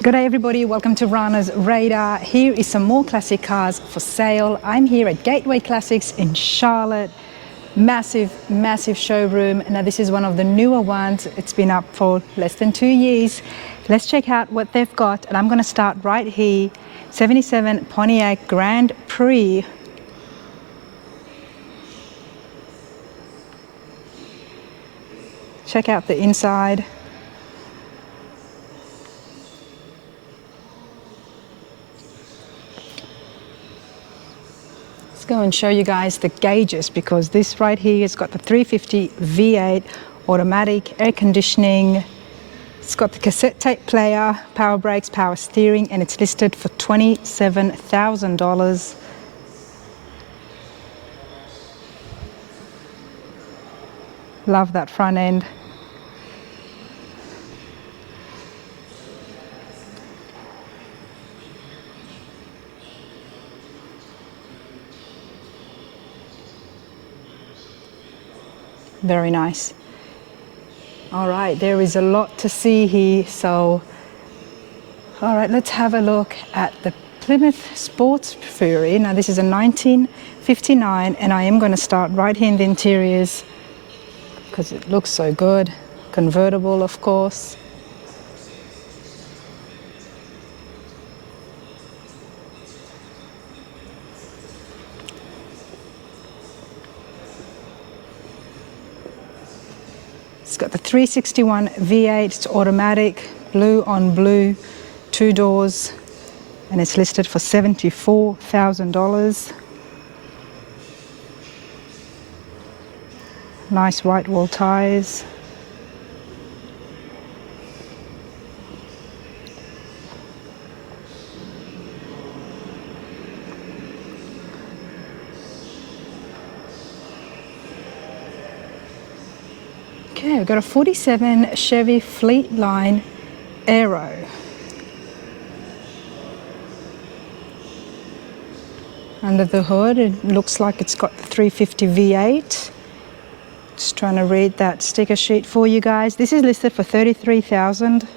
Good day everybody, welcome to Rana's Radar. Here is some more classic cars for sale. I'm here at Gateway Classics in Charlotte. Massive showroom. Now this is one of the newer ones. It's been up for less than 2 years. Let's check out what they've got, and I'm going to start right here. 77 Pontiac Grand Prix. Check out the inside. Go and show you guys the gauges, because this right here has got the 350 V8 automatic, air conditioning. It's got the cassette tape player, power brakes, power steering, and it's listed for $27,000. Love that front end. Very nice. All right, there is a lot to see here. So, all right, let's have a look at the Plymouth Sports Fury. Now, this is a 1959, and I am going to start right here in the interiors because it looks so good. Convertible, of course. It's got the 361 V8, it's automatic, blue on blue, 2 doors, and it's listed for $74,000. Nice white wall tyres. Okay, we've got a 47 Chevy Fleetline Aero. Under the hood, it looks like it's got the 350 V8. Just trying to read that sticker sheet for you guys. This is listed for $33,000.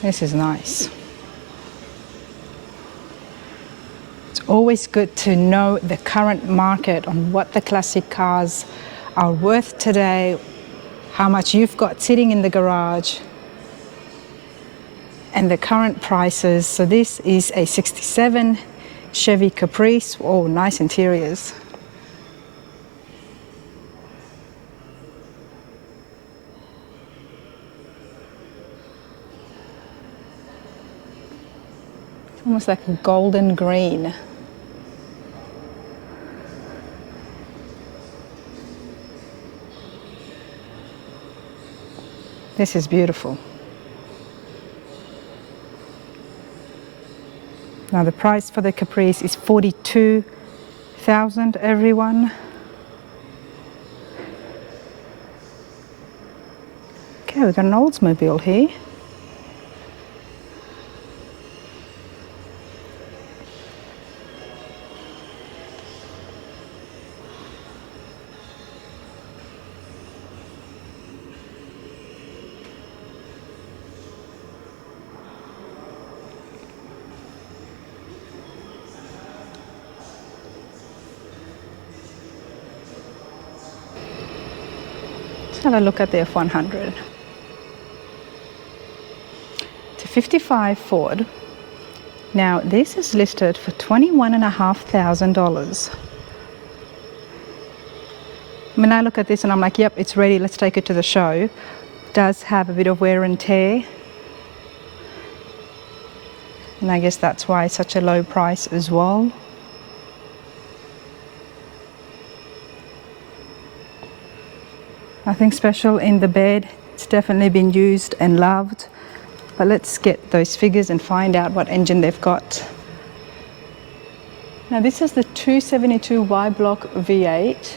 This is nice. It's always good to know the current market on what the classic cars are worth today, how much you've got sitting in the garage, and the current prices. So this is a 67 Chevy Caprice. Oh, nice interiors. Almost like a golden green. This is beautiful. Now the price for the Caprice is $42,000, everyone. Okay, we've got an Oldsmobile here. Let's have a look at the F100. It's a 55 Ford. Now this is listed for $21,500. I mean, I look at this and I'm like, yep, it's ready, let's take it to the show. It does have a bit of wear and tear. And I guess that's why it's such a low price as well. Nothing special in the bed. It's definitely been used and loved. But let's get those figures and find out what engine they've got. Now this is the 272 Y-block V8.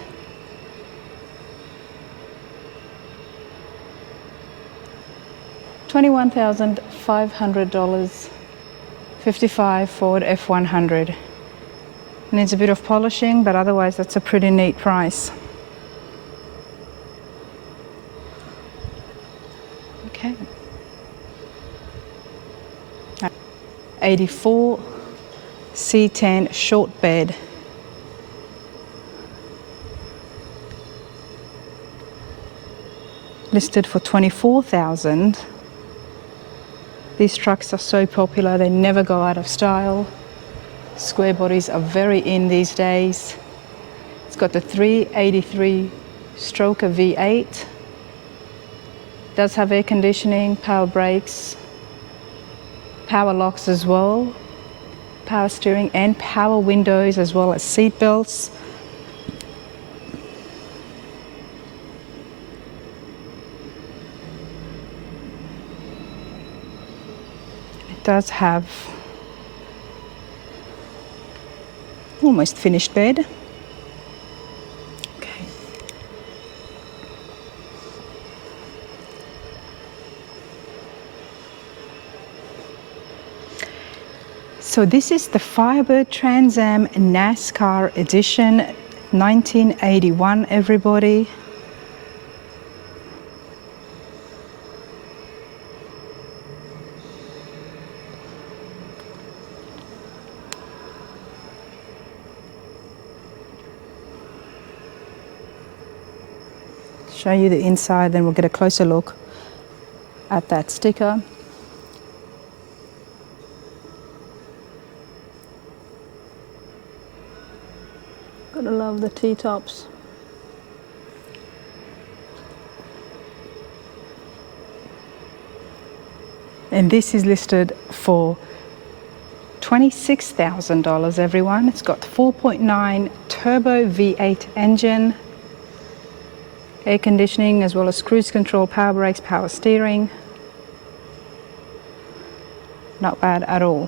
$21,500. 55 Ford F100. Needs a bit of polishing, but otherwise that's a pretty neat price. Okay. 84 C10 short bed. Listed for $24,000. These trucks are so popular, they never go out of style. Square bodies are very in these days. It's got the 383 stroker V8. Does have air conditioning, power brakes, power locks as well, power steering and power windows, as well as seat belts. It does have almost finished bed. Okay. So this is the Firebird Trans Am NASCAR edition, 1981, everybody. Show you the inside, then we'll get a closer look at that sticker. Gotta love the T-tops. And this is listed for $26,000, everyone. It's got 4.9 turbo V8 engine, air conditioning, as well as cruise control, power brakes, power steering. Not bad at all.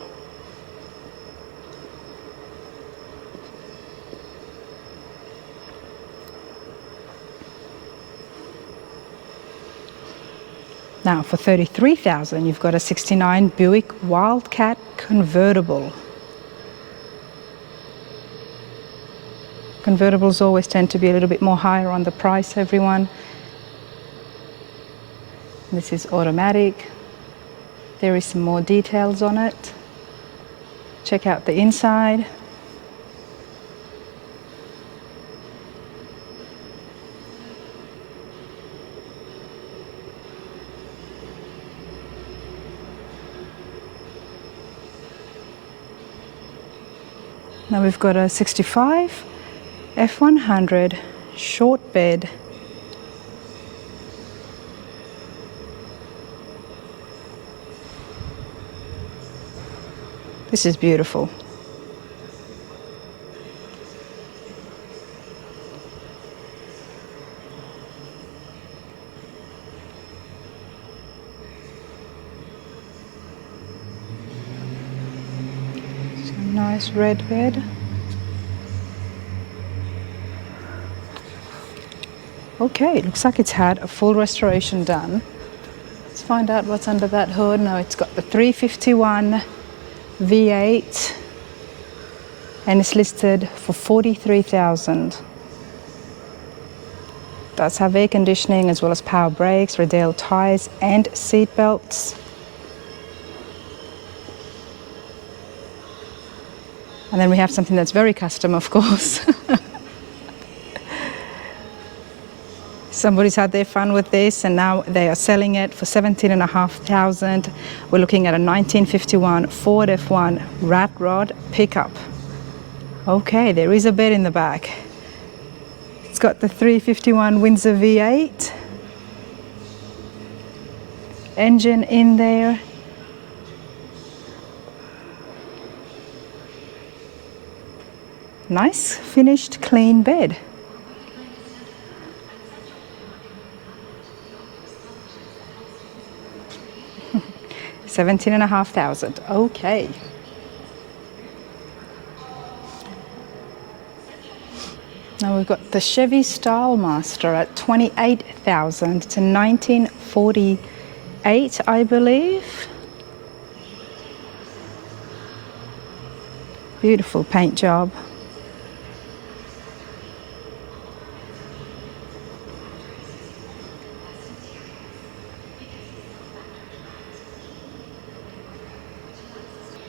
Now for $33,000, you've got a 69 Buick Wildcat convertible. Convertibles always tend to be a little bit more higher on the price, everyone. This is automatic. There is some more details on it. Check out the inside. Now we've got a 65 F100 short bed. This is beautiful. Some nice red bed. Okay, looks like it's had a full restoration done. Let's find out what's under that hood. Now it's got the 351 V8 and it's listed for $43,000. Does have air conditioning as well as power brakes, Riddell tires and seat belts. And then we have something that's very custom, of course. Somebody's had their fun with this and now they are selling it for $17,500. We're looking at a 1951 Ford F1 rat rod pickup. Okay, there is a bed in the back. It's got the 351 Windsor V8. Engine in there. Nice finished clean bed. $17,500. Okay. Now we've got the Chevy Stylemaster at $28,000. It's a 1940 8, I believe. Beautiful paint job.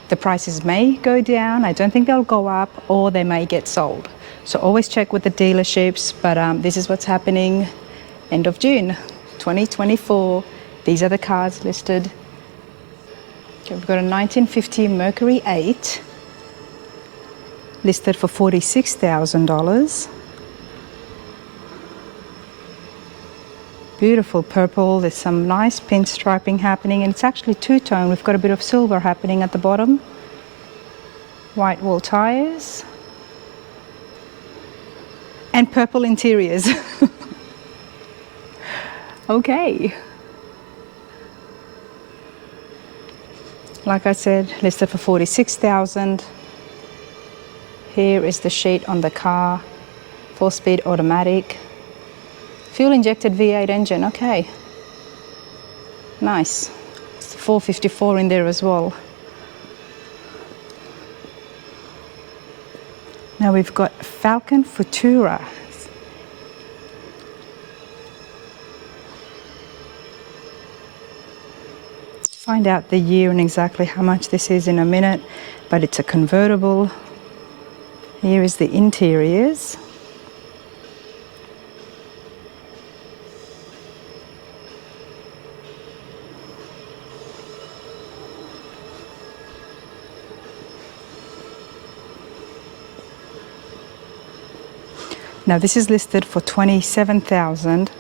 The prices may go down. I don't think they'll go up, or they may get sold. So always check with the dealerships, but this is what's happening end of June 2024. These are the cars listed. Okay, we've got a 1950 Mercury 8 listed for $46,000. Beautiful purple. There's some nice pinstriping happening, and it's actually two-tone. We've got a bit of silver happening at the bottom. White wall tires and purple interiors. Okay. Like I said, listed for $46,000. Here is the sheet on the car. 4-speed automatic. Fuel injected V8 engine, okay. Nice. It's 454 in there as well. Now we've got Falcon Futura. Find out the year and exactly how much this is in a minute, but it's a convertible. Here is the interiors. Now this is listed for $27,000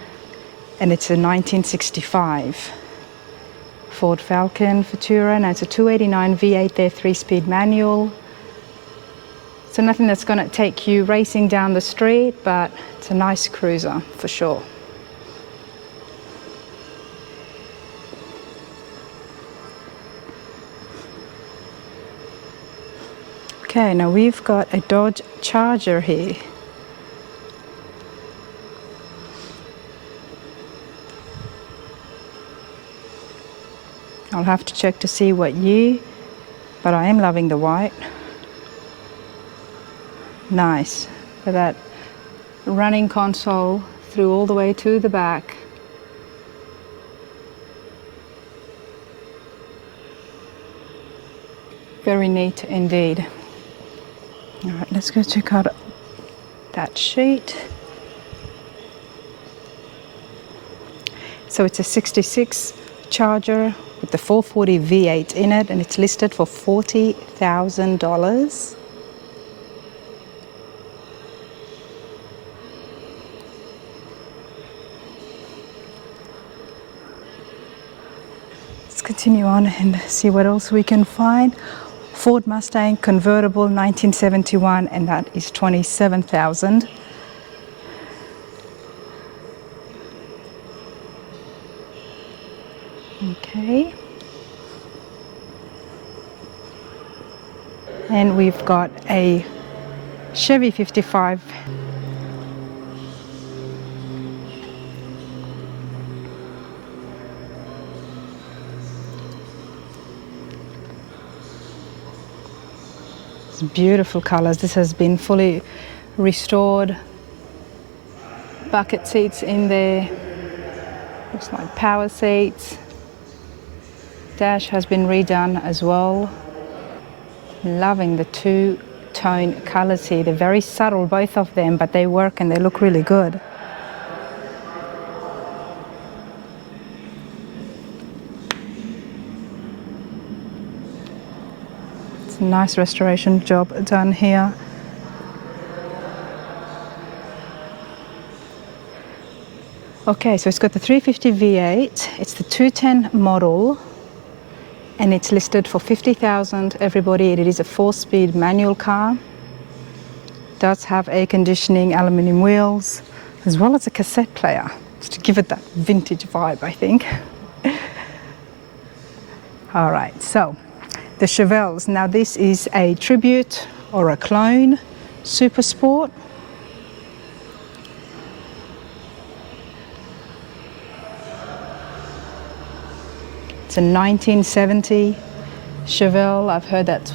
and it's a 1965 Ford Falcon Futura. Now it's a 289 V8 there, 3-speed manual. So nothing that's going to take you racing down the street, but it's a nice cruiser for sure. Okay, now we've got a Dodge Charger here. I'll have to check to see what year, but I am loving the white. Nice. For that running console through all the way to the back. Very neat indeed. All right, let's go check out that sheet. So it's a 66 Charger with the 440 V8 in it, and it's listed for $40,000. Let's continue on and see what else we can find. Ford Mustang convertible 1971, and that is $27,000. Okay. And we've got a Chevy 55. It's beautiful colors. This has been fully restored. Bucket seats in there. Looks like power seats. Dash has been redone as well. Loving the two-tone colors here. They're very subtle, both of them, but they work and they look really good. It's a nice restoration job done here. Okay, so it's got the 350 V8. It's the 210 model. And it's listed for $50,000, everybody. It is a 4-speed manual car. Does have air conditioning, aluminium wheels, as well as a cassette player, just to give it that vintage vibe, I think. All right, so the Chevelles. Now this is a Tribute or a clone Super Sport. It's a 1970 Chevelle. I've heard that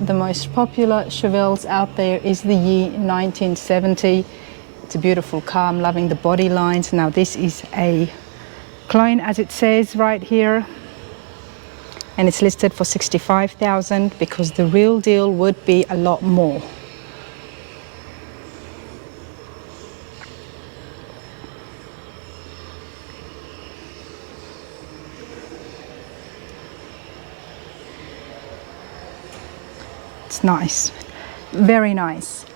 the most popular Chevelles out there is the year 1970. It's a beautiful car. I'm loving the body lines. Now this is a clone, as it says right here, and it's listed for $65,000 because the real deal would be a lot more. It's nice, very nice.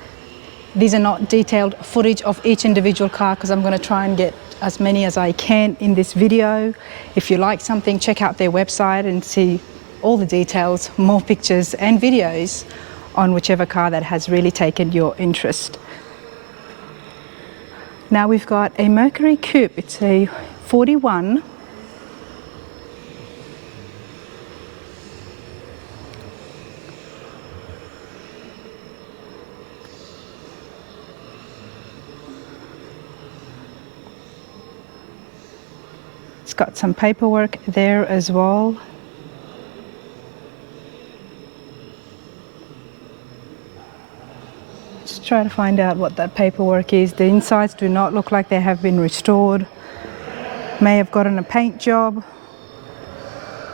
These are not detailed footage of each individual car because I'm going to try and get as many as I can in this video. If you like something, check out their website and see all the details, more pictures and videos on whichever car that has really taken your interest. Now we've got a Mercury Coupe. It's a 41. It's got some paperwork there as well. Let's try to find out what that paperwork is. The insides do not look like they have been restored. May have gotten a paint job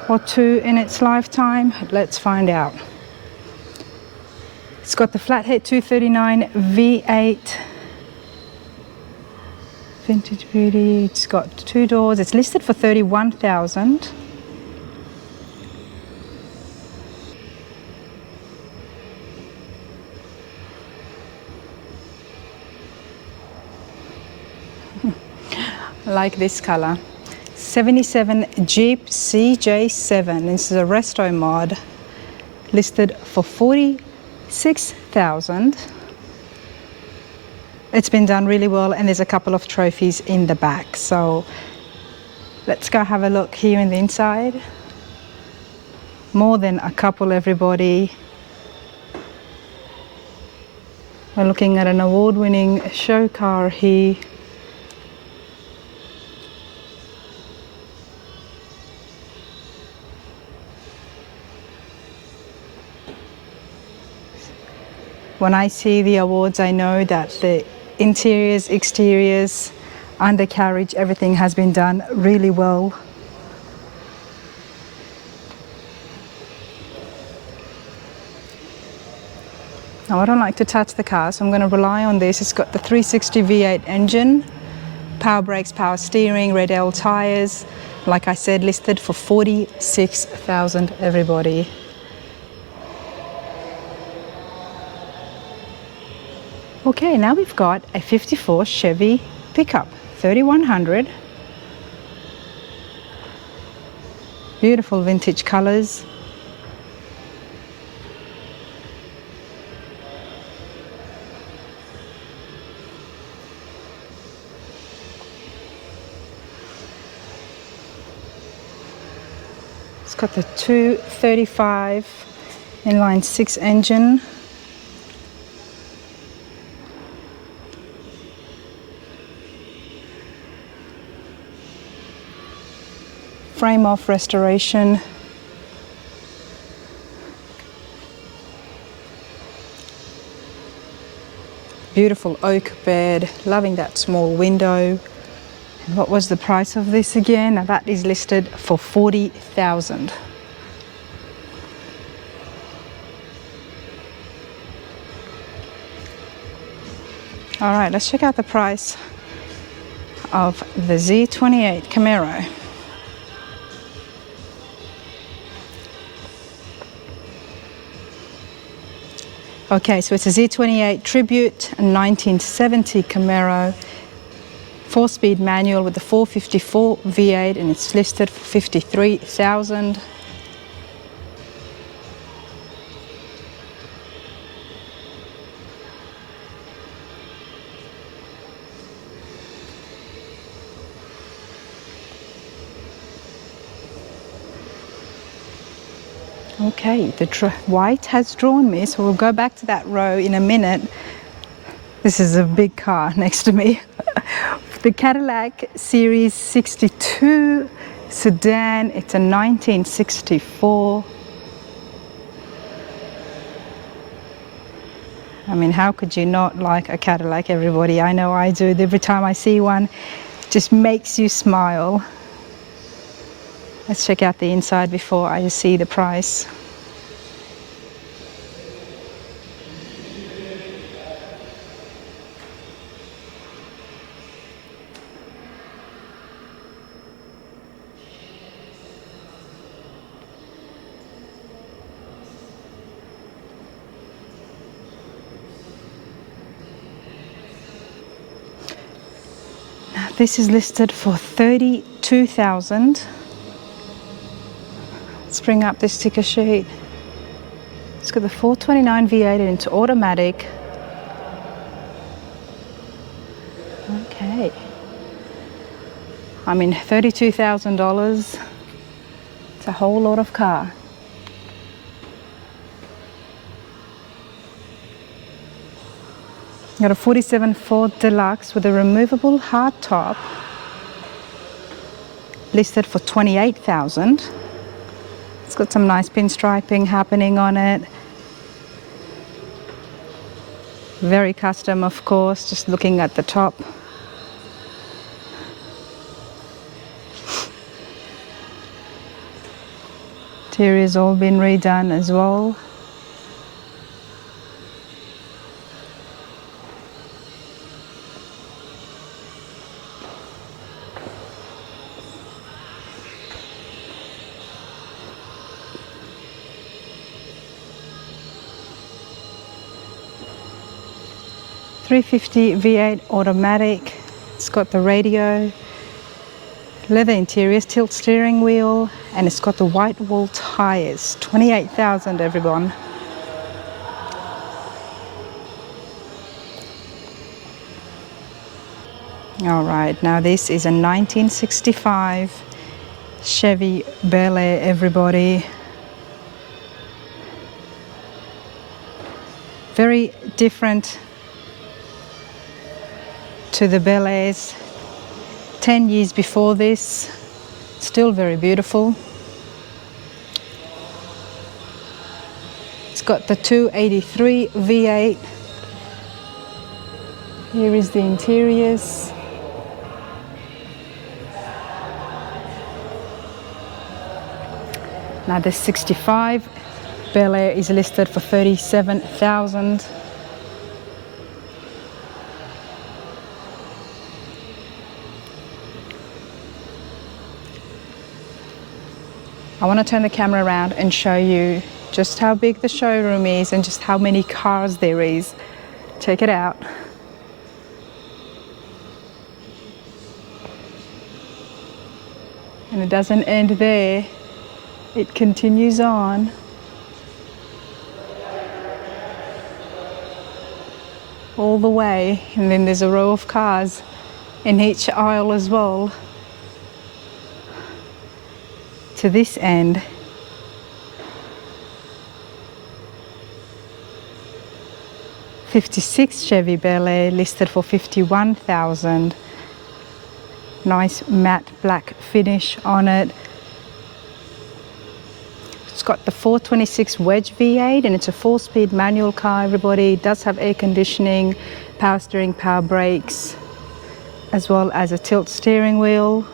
or two in its lifetime. Let's find out. It's got the Flathead 239 V8. Vintage beauty. It's got 2 doors. It's listed for $31,000. I like this color. 77 Jeep CJ7. This is a resto mod. Listed for $46,000. It's been done really well, and there's a couple of trophies in the back. So let's go have a look here in the inside. More than a couple, everybody. We're looking at an award-winning show car here. When I see the awards, I know that the interiors, exteriors, undercarriage, everything has been done really well. Now, I don't like to touch the car, so I'm going to rely on this. It's got the 360 V8 engine, power brakes, power steering, Redell tires. Like I said, listed for $46,000, everybody. Okay, now we've got a 54 Chevy pickup, 3100. Beautiful vintage colors. It's got the 235 inline 6 engine. Frame off restoration. Beautiful oak bed, loving that small window. And what was the price of this again? Now that is listed for $40,000. All right, let's check out the price of the Z28 Camaro. Okay, so it's a Z28 Tribute, a 1970 Camaro, 4-speed manual with the 454 V8, and it's listed for $53,000. Okay, the white has drawn me, so we'll go back to that row in a minute. This is a big car next to me. The Cadillac Series 62 sedan. It's a 1964. I mean, how could you not like a Cadillac, everybody? I know I do. Every time I see one, it just makes you smile. Let's check out the inside before I see the price. This is listed for $32,000. Let's bring up this sticker sheet. It's got the 429 V8 and it's automatic. Okay. I mean, $32,000. It's a whole lot of car. Got a 47 Ford Deluxe with a removable hardtop, listed for $28,000. It's got some nice pinstriping happening on it. Very custom, of course, just looking at the top. Interior's all been redone as well. .350 V8 automatic. It's got the radio, leather interiors, tilt steering wheel, and it's got the white wall tires. $28,000, everyone. All right, now this is a 1965 Chevy Bel Air, everybody. Very different to the Bel Airs 10 years before this. Still very beautiful. It's got the 283 V8. Here is the interiors. Now the 65 Bel Air is listed for $37,000. I want to turn the camera around and show you just how big the showroom is and just how many cars there is. Check it out. And it doesn't end there. It continues on. All the way, and then there's a row of cars in each aisle as well. To this end. '56 Chevy Bel Air listed for $51,000. Nice matte black finish on it. It's got the 426 Wedge V8 and it's a 4-speed manual car, everybody. It does have air conditioning, power steering, power brakes, as well as a tilt steering wheel.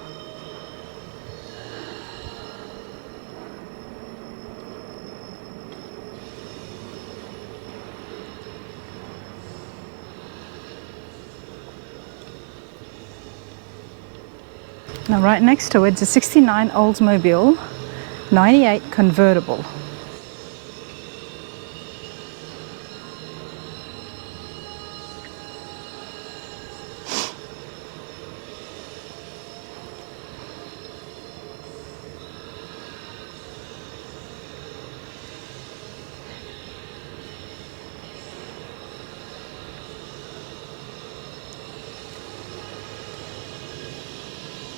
Now right next to it is a 69 Oldsmobile 98 convertible.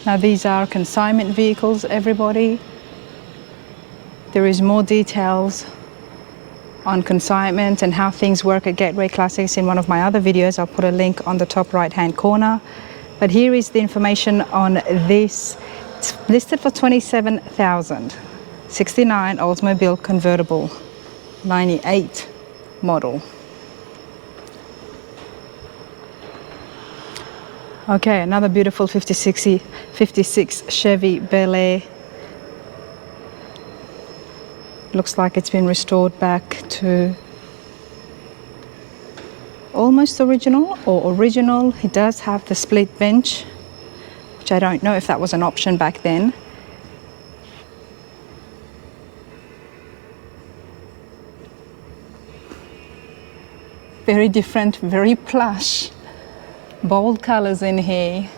Now these are consignment vehicles, everybody. There is more details on consignment and how things work at Gateway Classics in one of my other videos. I'll put a link on the top right hand corner. But here is the information on this It's listed for $27,000. 69 Oldsmobile convertible, 98 model. Okay, another beautiful 56 Chevy Bel Air. Looks like it's been restored back to almost original or original. It does have the split bench, which I don't know if that was an option back then. Very different, very plush. Bold colors in here.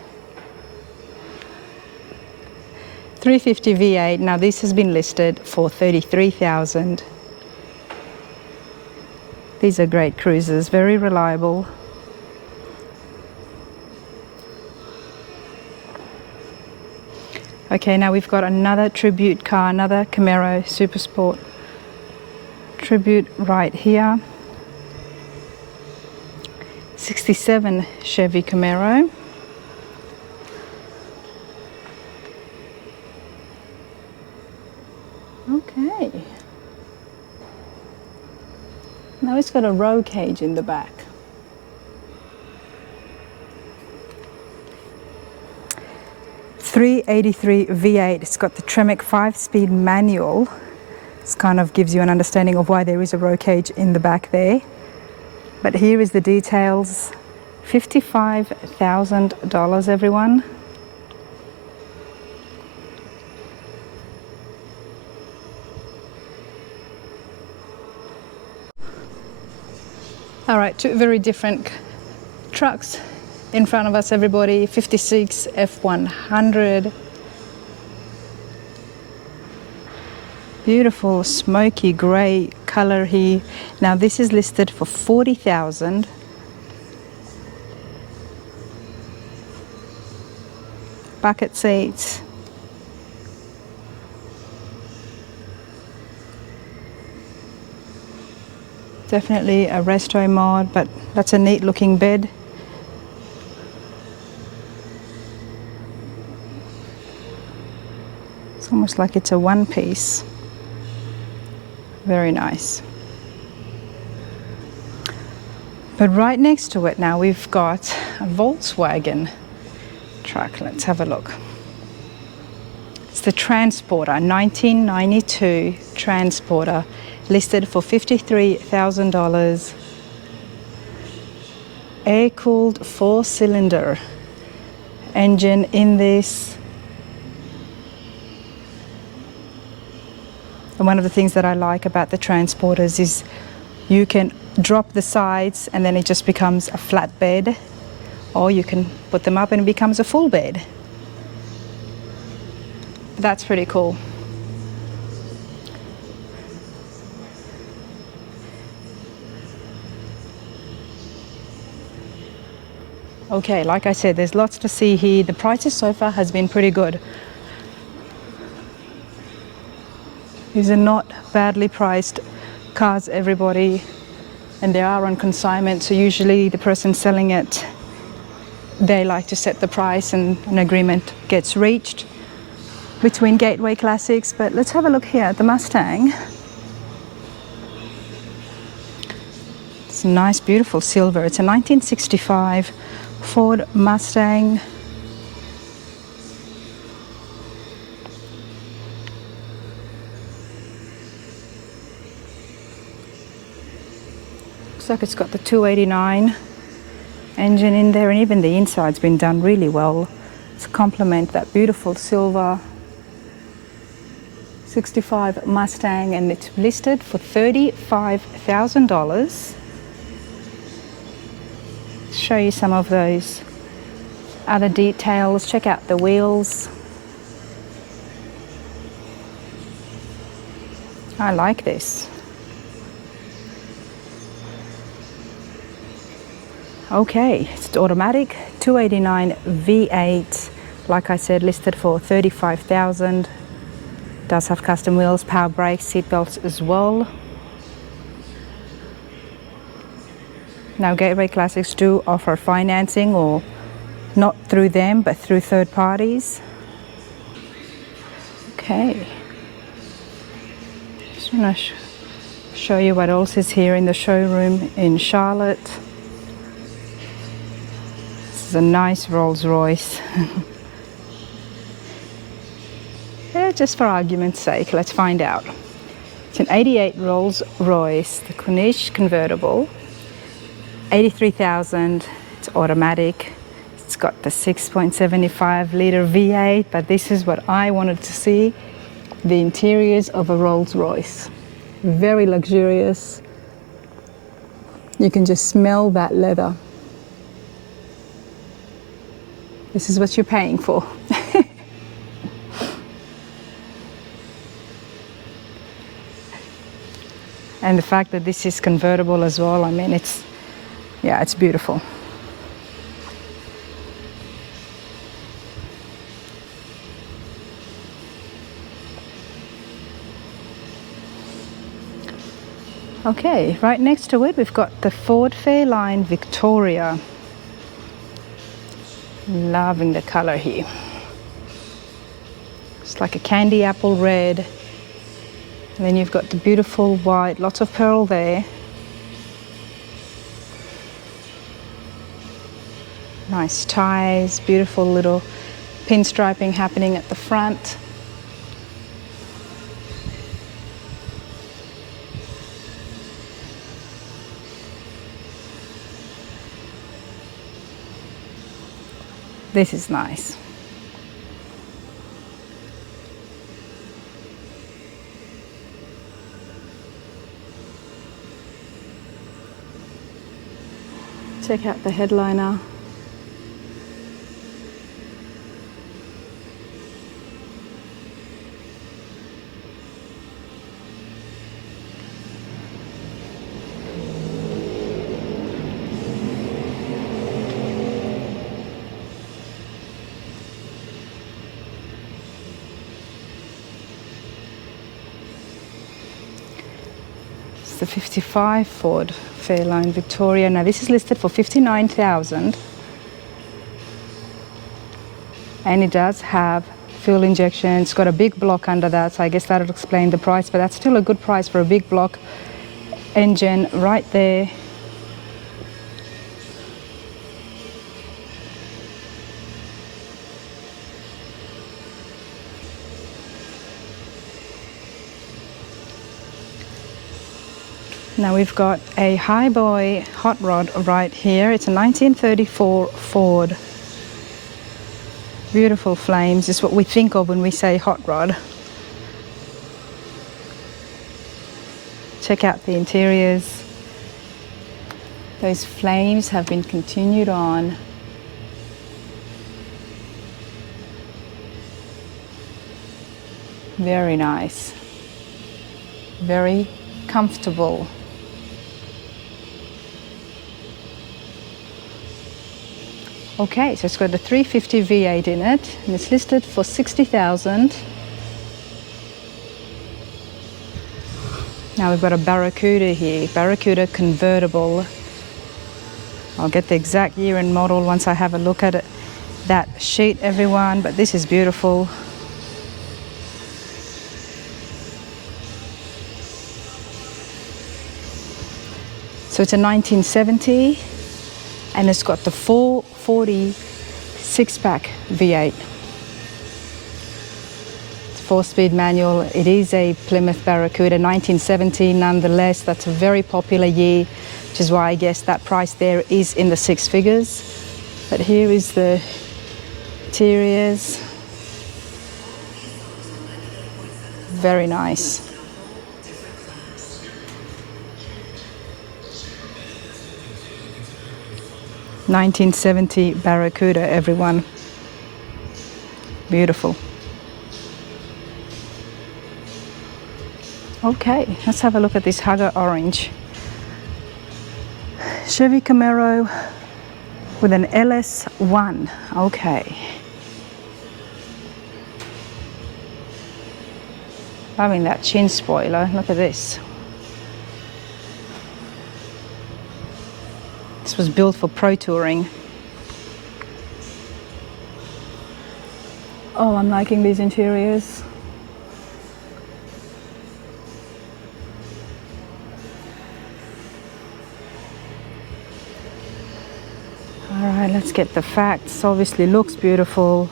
350 V8. Now this has been listed for $33,000. These are great cruisers, very reliable. Okay, now we've got another Tribute car, another Camaro Super Sport Tribute right here. 67 Chevy Camaro. Okay. Now it's got a roll cage in the back. .383 V8. It's got the Tremec 5-speed manual. This kind of gives you an understanding of why there is a roll cage in the back there. But here is the details. $55,000, everyone. All right, two very different trucks in front of us, everybody. 56 F100. Beautiful smoky grey color here. Now this is listed for $40,000. Bucket seats. Definitely a resto mod, but that's a neat looking bed. It's almost like it's a one piece. Very nice. But right next to it now we've got a Volkswagen truck. Let's have a look. It's the Transporter, 1992 Transporter, listed for $53,000. Air-cooled 4-cylinder engine in this. And one of the things that I like about the Transporters is you can drop the sides and then it just becomes a flat bed, or you can put them up and it becomes a full bed. That's pretty cool. Okay, like I said, there's lots to see here. The prices so far has been pretty good. These are not badly priced cars, everybody, and they are on consignment, so usually the person selling it, they like to set the price and an agreement gets reached between Gateway Classics. But let's have a look here at the Mustang. It's a nice, beautiful silver. It's a 1965 Ford Mustang. Looks like it's got the 289 engine in there, and even the inside's been done really well to complement that beautiful silver 65 Mustang, and it's listed for $35,000. Show you some of those other details. Check out the wheels. I like this. Okay, it's automatic, 289 V8. Like I said, listed for $35,000. Does have custom wheels, power brakes, seat belts as well. Now, Gateway Classics do offer financing, or not through them, but through third parties. Okay. Just want to show you what else is here in the showroom in Charlotte. This is a nice Rolls-Royce. Yeah, just for argument's sake, let's find out. It's an 88 Rolls-Royce, the Corniche convertible, 83,000. It's automatic. It's got the 6.75 litre V8, but this is what I wanted to see, the interiors of a Rolls-Royce. Very luxurious. You can just smell that leather. This is what you're paying for. And the fact that this is convertible as well, I mean, it's beautiful. Okay, right next to it, we've got the Ford Fairlane Victoria. Loving the color here. It's like a candy apple red. And then you've got the beautiful white, lots of pearl there. Nice ties, beautiful little pinstriping happening at the front. This is nice. Check out the headliner. The 55 Ford Fairlane Victoria. Now this is listed for 59,000, and it does have fuel injection. It's got a big block under that, so I guess that'll explain the price, but that's still a good price for a big block engine right there. Now we've got a highboy hot rod right here. It's a 1934 Ford. Beautiful flames is what we think of when we say hot rod. Check out the interiors. Those flames have been continued on. Very nice. Very comfortable. Okay, so it's got a 350 V8 in it, and it's listed for 60,000. Now we've got a Barracuda here, Barracuda convertible. I'll get the exact year and model once I have a look at it, that sheet, everyone, but this is beautiful. So it's a 1970, and it's got the 440 six-pack V8. It's 4-speed manual. It is a Plymouth Barracuda, 1970 nonetheless. That's a very popular year, which is why I guess that price there is in the six figures. But here is the interiors. Very nice. '70 Barracuda, everyone. Beautiful. Okay, let's have a look at this Hugger Orange. Chevy Camaro with an LS1. Okay. Loving that chin spoiler. Look at this. This was built for pro touring. Oh, I'm liking these interiors. right, let's get the facts. Obviously looks beautiful.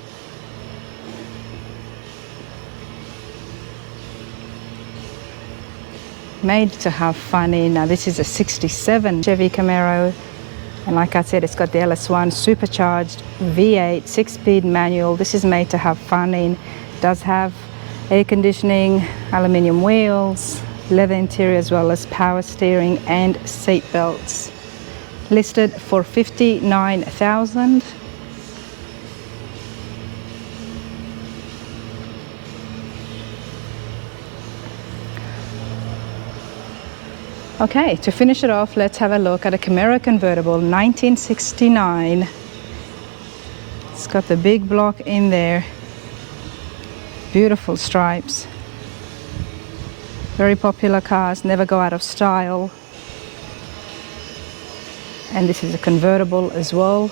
Made to have fun in. Now this is a 67 Chevy Camaro. And like I said, it's got the LS1 supercharged V8 6-speed manual. This is made to have fun in. It does have air conditioning, aluminium wheels, leather interior, as well as power steering and seat belts. Listed for $59,000. Okay, to finish it off, let's have a look at a Camaro convertible, 1969. It's got the big block in there. Beautiful stripes. Very popular cars, never go out of style. And this is a convertible as well.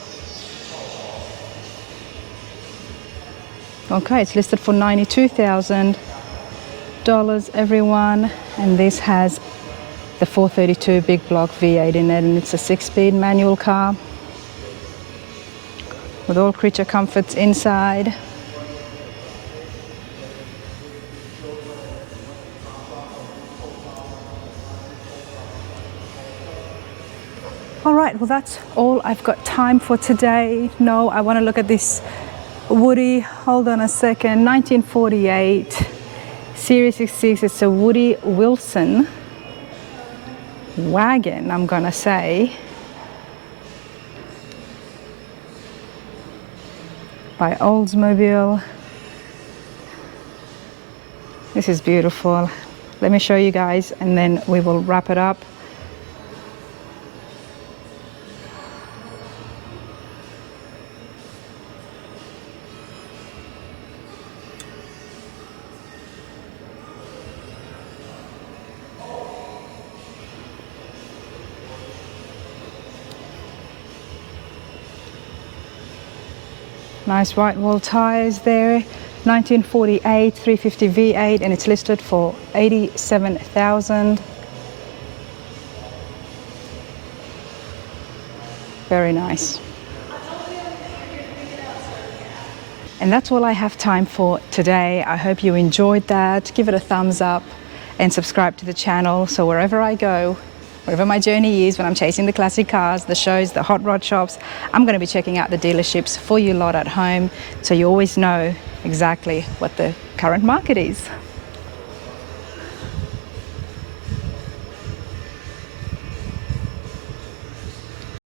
Okay, it's listed for $92,000, everyone. And this has the 432 big block V8 in it, and it's a 6-speed manual car with all creature comforts inside. All right, well, that's all I've got time for today. No, I want to look at this Woody. Hold on a second. 1948 Series 66. It's a Woody Wilson wagon, I'm gonna say, by Oldsmobile. This is beautiful. Let me show you guys and then we will wrap it up. Nice white wall tires there. 1948 350 V8, and it's listed for $87,000. Very nice. And that's all I have time for today. I hope you enjoyed that. Give it a thumbs up and subscribe to the channel, so wherever I go, wherever my journey is, when I'm chasing the classic cars, the shows, the hot rod shops, I'm going to be checking out the dealerships for you lot at home, so you always know exactly what the current market is.